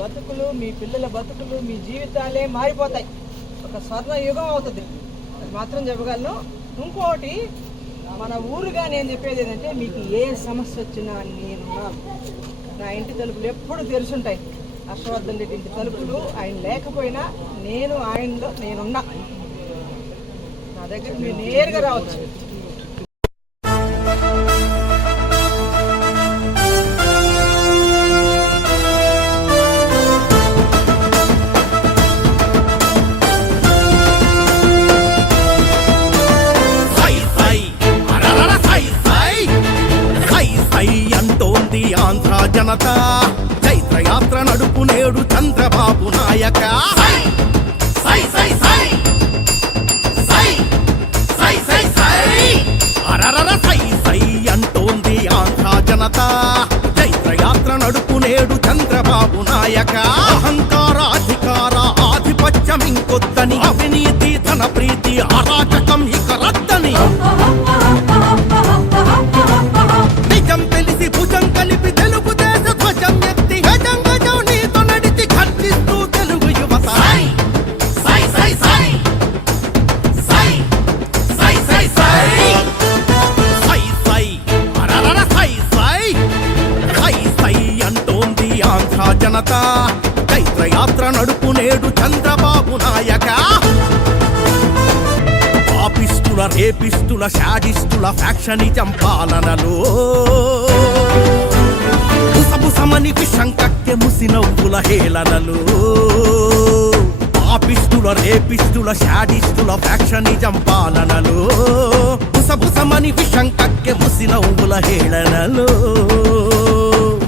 బతుకులు మీ పిల్లల బతుకులు మీ జీవితాలే మారిపోతాయి. ఒక స్వర్ణ యుగం అవుతుంది. అది మాత్రం చెప్పగలను. ఇంకోటి మన ఊరుగా నేను చెప్పేది ఏంటంటే మీకు ఏ సమస్య వచ్చినా నేను నా ఇంటి తలుపులు ఎప్పుడు తెరుచుంటాయి. హర్షవర్ధన్ రెడ్డి ఇంటి తలుపులు ఆయన లేకపోయినా నేను ఆయనలో నేనున్నా. నా దగ్గర మీరు నేరుగా రావచ్చు. జనత. చైత్రయాత్ర నడుపు నేడు చంద్రబాబు నాయక. అంటోంది ఆంధ్ర జనత. నడుపు నేడు చంద్రబాబు నాయక. అహంకార అధికార ఆధిపత్యం ఇంకొద్దని. అవినీతి ధన ప్రీతి అరాచకం అంటోంది జనత చైత్రయాత్ర నడుపు నేడు చంద్రబాబు నాయక. పాపిస్తుల రేపిస్తుల షాడిస్తుల ఫ్యాక్షనిజం పాలనలో బుసబుసమని శంకక్య ముసి నవ్వుల హేళనలు. పాపిస్తుల రేపిస్తుల షాడిస్తుల ఫ్యాక్షనిజం పాలనలో బుసబుసమని విషం ముసి నవ్వుల హేళనలు.